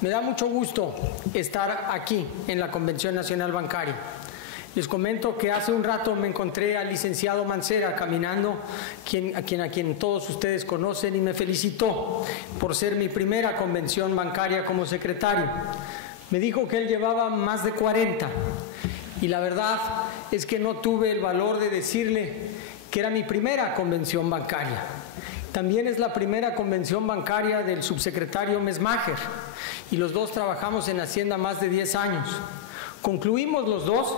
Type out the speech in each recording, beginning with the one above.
Me da mucho gusto estar aquí en la Convención Nacional Bancaria. Les comento que hace un rato me encontré al licenciado Mancera caminando, a quien todos ustedes conocen, y me felicitó por ser mi primera convención bancaria como secretario. Me dijo que él llevaba más de 40 y la verdad es que no tuve el valor de decirle que era mi primera convención bancaria. También es la primera convención bancaria del subsecretario Mesmacher y los dos trabajamos en Hacienda más de 10 años. Concluimos los dos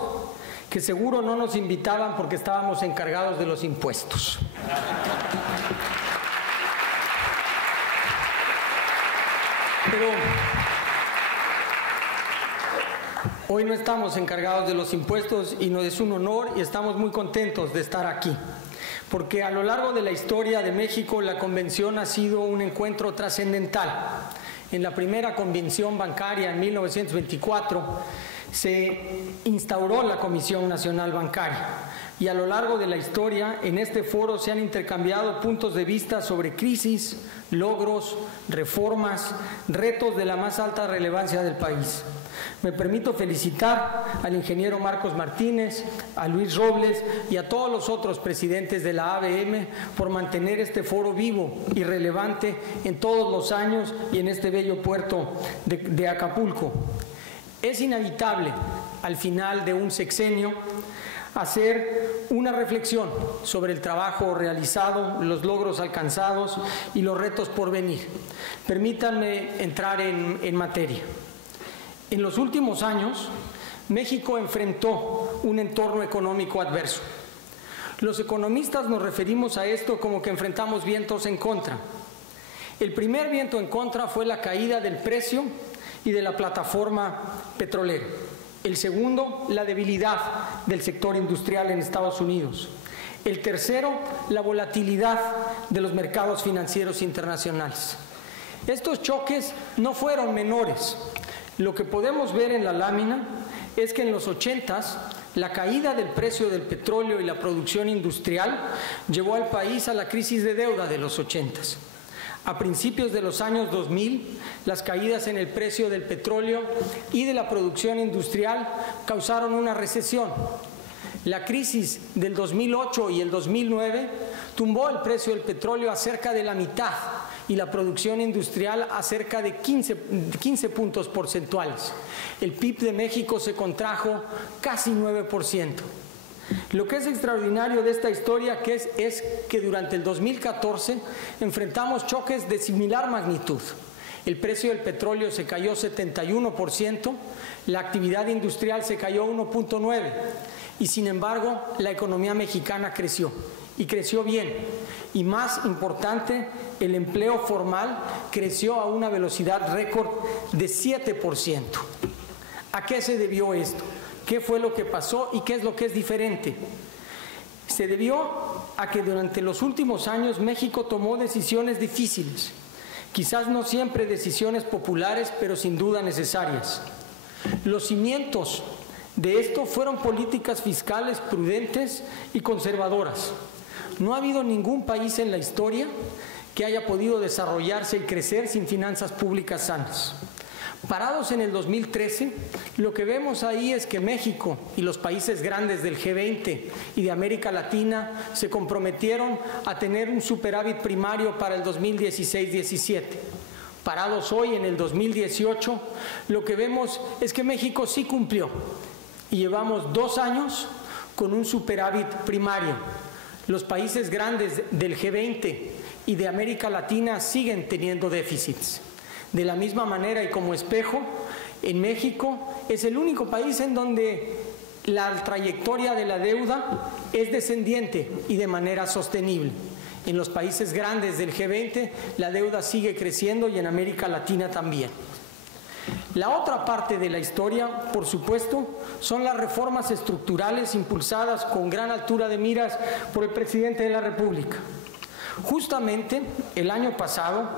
que seguro no nos invitaban porque estábamos encargados de los impuestos. Pero hoy no estamos encargados de los impuestos y nos es un honor y estamos muy contentos de estar aquí, porque a lo largo de la historia de México la convención ha sido un encuentro trascendental. En la primera convención bancaria en 1924 se instauró la Comisión Nacional Bancaria y a lo largo de la historia en este foro se han intercambiado puntos de vista sobre crisis, logros, reformas, retos de la más alta relevancia del país. Me permito felicitar al ingeniero Marcos Martínez, a Luis Robles y a todos los otros presidentes de la ABM por mantener este foro vivo y relevante en todos los años y en este bello puerto de Acapulco. Es inevitable, al final de un sexenio, hacer una reflexión sobre el trabajo realizado, los logros alcanzados y los retos por venir. Permítanme entrar en materia. En los últimos años, México enfrentó un entorno económico adverso. Los economistas nos referimos a esto como que enfrentamos vientos en contra. El primer viento en contra fue la caída del precio y de la plataforma petrolera. El segundo, la debilidad del sector industrial en Estados Unidos. El tercero, la volatilidad de los mercados financieros internacionales. Estos choques no fueron menores. Lo que podemos ver en la lámina es que en los 80s la caída del precio del petróleo y la producción industrial llevó al país a la crisis de deuda de los 80s. A principios de los años 2000, las caídas en el precio del petróleo y de la producción industrial causaron una recesión. La crisis del 2008 y el 2009 tumbó el precio del petróleo a cerca de la mitad y la producción industrial a cerca de 15 puntos porcentuales. El PIB de México se contrajo casi 9%. Lo que es extraordinario de esta historia es que durante el 2014 enfrentamos choques de similar magnitud. El precio del petróleo se cayó 71%, la actividad industrial se cayó 1.9% y sin embargo la economía mexicana creció y creció bien. Y más importante, el empleo formal creció a una velocidad récord de 7%. ¿A qué se debió esto? ¿Qué fue lo que pasó y qué es lo que es diferente? Se debió a que durante los últimos años México tomó decisiones difíciles, quizás no siempre decisiones populares, pero sin duda necesarias. Los cimientos de esto fueron políticas fiscales prudentes y conservadoras. No ha habido ningún país en la historia que haya podido desarrollarse y crecer sin finanzas públicas sanas. Parados en el 2013, lo que vemos ahí es que México y los países grandes del G20 y de América Latina se comprometieron a tener un superávit primario para el 2016-17. Parados hoy en el 2018, lo que vemos es que México sí cumplió y llevamos 2 años con un superávit primario. Los países grandes del G20 y de América Latina siguen teniendo déficits. De la misma manera y como espejo, en México es el único país en donde la trayectoria de la deuda es descendiente y de manera sostenible. En los países grandes del G20 la deuda sigue creciendo y en América Latina también. La otra parte de la historia, por supuesto, son las reformas estructurales impulsadas con gran altura de miras por el presidente de la República. Justamente el año pasado,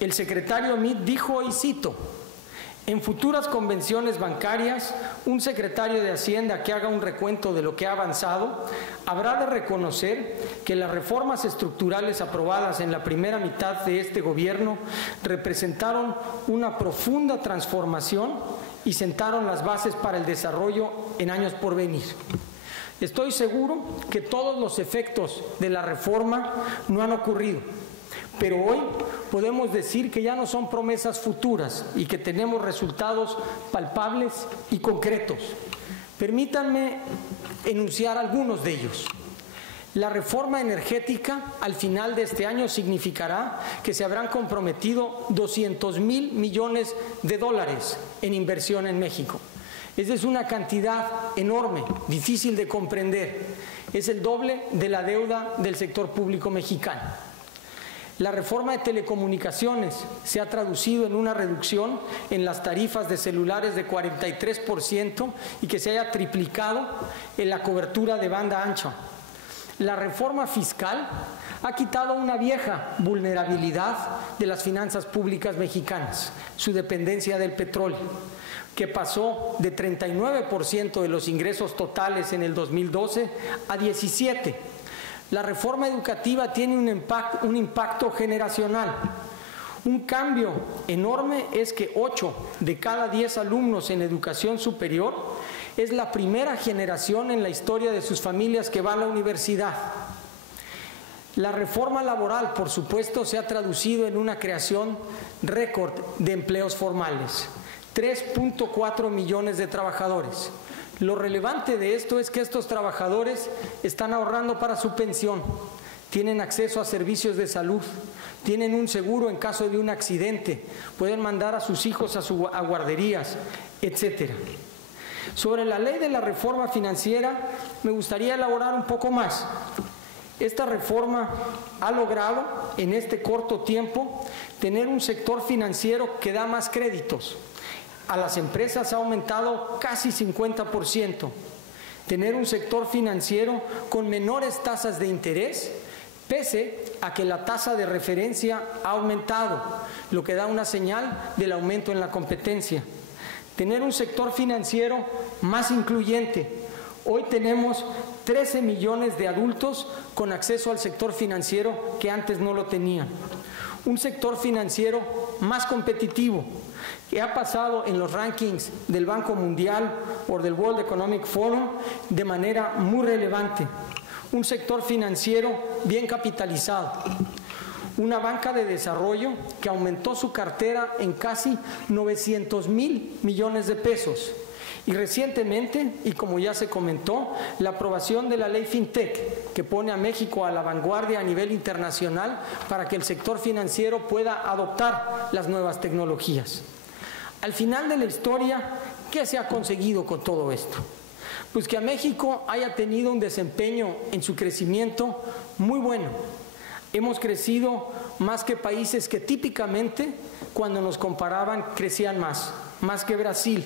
el secretario Meade dijo, y cito, En futuras convenciones bancarias, un secretario de Hacienda que haga un recuento de lo que ha avanzado habrá de reconocer que las reformas estructurales aprobadas en la primera mitad de este gobierno representaron una profunda transformación y sentaron las bases para el desarrollo en años por venir. Estoy seguro que todos los efectos de la reforma no han ocurrido, pero hoy podemos decir que ya no son promesas futuras y que tenemos resultados palpables y concretos. Permítanme enunciar algunos de ellos. La reforma energética al final de este año significará que se habrán comprometido 200,000 millones de dólares en inversión en México. Esa es una cantidad enorme, difícil de comprender. Es el doble de la deuda del sector público mexicano. La reforma de telecomunicaciones se ha traducido en una reducción en las tarifas de celulares de 43% y que se haya triplicado en la cobertura de banda ancha. La reforma fiscal ha quitado una vieja vulnerabilidad de las finanzas públicas mexicanas, su dependencia del petróleo, que pasó de 39% de los ingresos totales en el 2012 a 17%. La reforma educativa tiene un impacto generacional. Un cambio enorme es que 8 de cada 10 alumnos en educación superior es la primera generación en la historia de sus familias que va a la universidad. La reforma laboral, por supuesto, se ha traducido en una creación récord de empleos formales, 3.4 millones de trabajadores. Lo relevante de esto es que estos trabajadores están ahorrando para su pensión, tienen acceso a servicios de salud, tienen un seguro en caso de un accidente, pueden mandar a sus hijos a guarderías, etcétera. Sobre la ley de la reforma financiera, me gustaría elaborar un poco más. Esta reforma ha logrado, en este corto tiempo, tener un sector financiero que da más créditos. A las empresas ha aumentado casi 50%. Tener un sector financiero con menores tasas de interés, pese a que la tasa de referencia ha aumentado, lo que da una señal del aumento en la competencia. Tener un sector financiero más incluyente. Hoy tenemos 13 millones de adultos con acceso al sector financiero que antes no lo tenían. Un sector financiero más competitivo, que ha pasado en los rankings del Banco Mundial o del World Economic Forum de manera muy relevante. Un sector financiero bien capitalizado. Una banca de desarrollo que aumentó su cartera en casi 900,000 millones de pesos. Y recientemente, y como ya se comentó, la aprobación de la ley FinTech, que pone a México a la vanguardia a nivel internacional para que el sector financiero pueda adoptar las nuevas tecnologías. Al final de la historia, ¿qué se ha conseguido con todo esto? Pues que a México haya tenido un desempeño en su crecimiento muy bueno. Hemos crecido más que países que típicamente, cuando nos comparaban, crecían más que Brasil,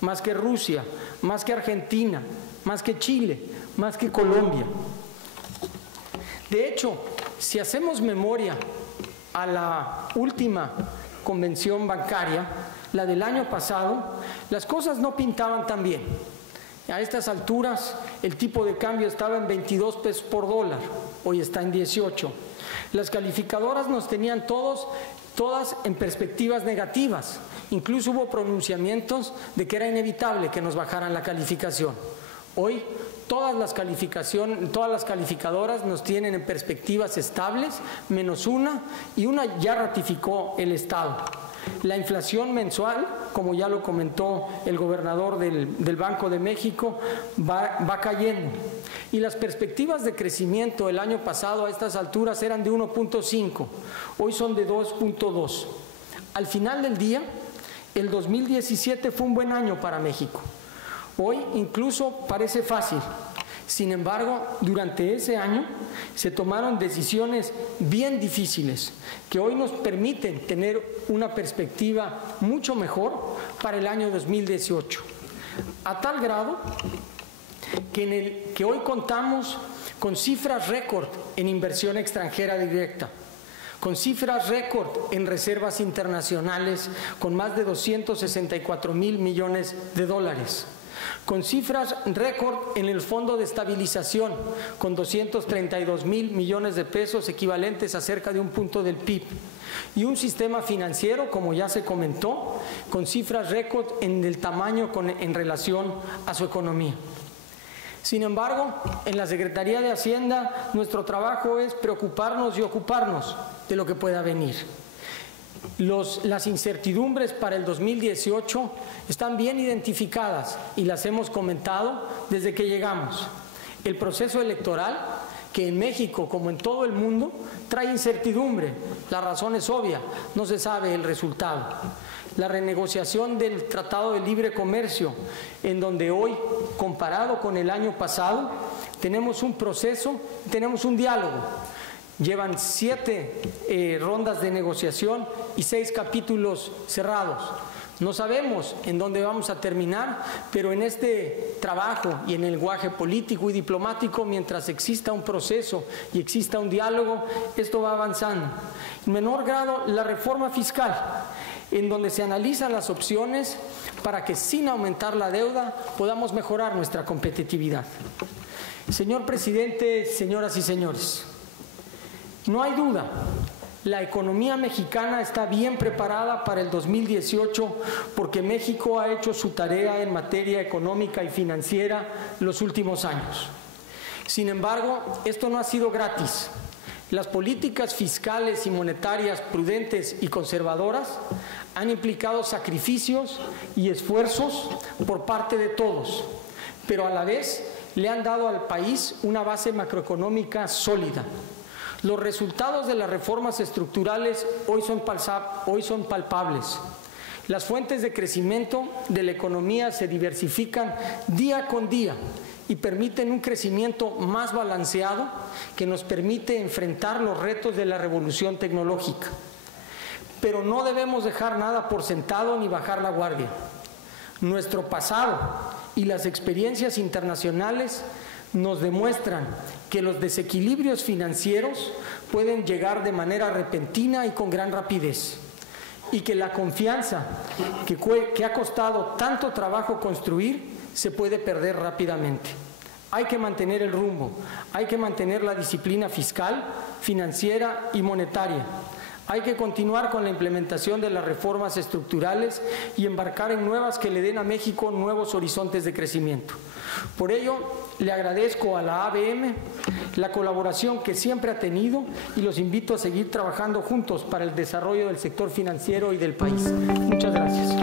más que Rusia, más que Argentina, más que Chile, más que Colombia. De hecho, si hacemos memoria a la última convención bancaria, la del año pasado, las cosas no pintaban tan bien. A estas alturas, el tipo de cambio estaba en 22 pesos por dólar, hoy está en 18. Las calificadoras nos tenían todas en perspectivas negativas. Incluso hubo pronunciamientos de que era inevitable que nos bajaran la calificación. Hoy todas las calificadoras nos tienen en perspectivas estables, menos una, y una ya ratificó el Estado. La inflación mensual, como ya lo comentó el gobernador del Banco de México, va cayendo. Y las perspectivas de crecimiento el año pasado a estas alturas eran de 1.5, hoy son de 2.2. Al final del día, el 2017 fue un buen año para México. Hoy incluso parece fácil. Sin embargo, durante ese año se tomaron decisiones bien difíciles que hoy nos permiten tener una perspectiva mucho mejor para el año 2018. A tal grado que hoy contamos con cifras récord en inversión extranjera directa. con cifras récord en reservas internacionales, con más de 264,000 millones de dólares, con cifras récord en el Fondo de Estabilización, con 232,000 millones de pesos, equivalentes a cerca de 1 punto del PIB, y un sistema financiero, como ya se comentó, con cifras récord en el tamaño en relación a su economía. Sin embargo, en la Secretaría de Hacienda, nuestro trabajo es preocuparnos y ocuparnos de lo que pueda venir. Las incertidumbres para el 2018 están bien identificadas y las hemos comentado desde que llegamos. El proceso electoral, que en México, como en todo el mundo, trae incertidumbre. La razón es obvia, no se sabe el resultado. La renegociación del Tratado de Libre Comercio, en donde hoy, comparado con el año pasado, tenemos un proceso, tenemos un diálogo. Llevan 7 rondas de negociación y 6 capítulos cerrados. No sabemos en dónde vamos a terminar, pero en este trabajo y en el lenguaje político y diplomático, mientras exista un proceso y exista un diálogo, esto va avanzando. En menor grado, la reforma fiscal, en donde se analizan las opciones para que sin aumentar la deuda podamos mejorar nuestra competitividad. Señor presidente, señoras y señores, no hay duda, la economía mexicana está bien preparada para el 2018 porque México ha hecho su tarea en materia económica y financiera los últimos años. Sin embargo, esto no ha sido gratis. Las políticas fiscales y monetarias prudentes y conservadoras han implicado sacrificios y esfuerzos por parte de todos, pero a la vez le han dado al país una base macroeconómica sólida. Los resultados de las reformas estructurales hoy son palpables. Las fuentes de crecimiento de la economía se diversifican día con día y permiten un crecimiento más balanceado que nos permite enfrentar los retos de la revolución tecnológica. Pero no debemos dejar nada por sentado ni bajar la guardia. Nuestro pasado y las experiencias internacionales nos demuestran que los desequilibrios financieros pueden llegar de manera repentina y con gran rapidez, y que la confianza que ha costado tanto trabajo construir se puede perder rápidamente. Hay que mantener el rumbo, hay que mantener la disciplina fiscal, financiera y monetaria. Hay que continuar con la implementación de las reformas estructurales y embarcar en nuevas que le den a México nuevos horizontes de crecimiento. Por ello, le agradezco a la ABM la colaboración que siempre ha tenido y los invito a seguir trabajando juntos para el desarrollo del sector financiero y del país. Muchas gracias.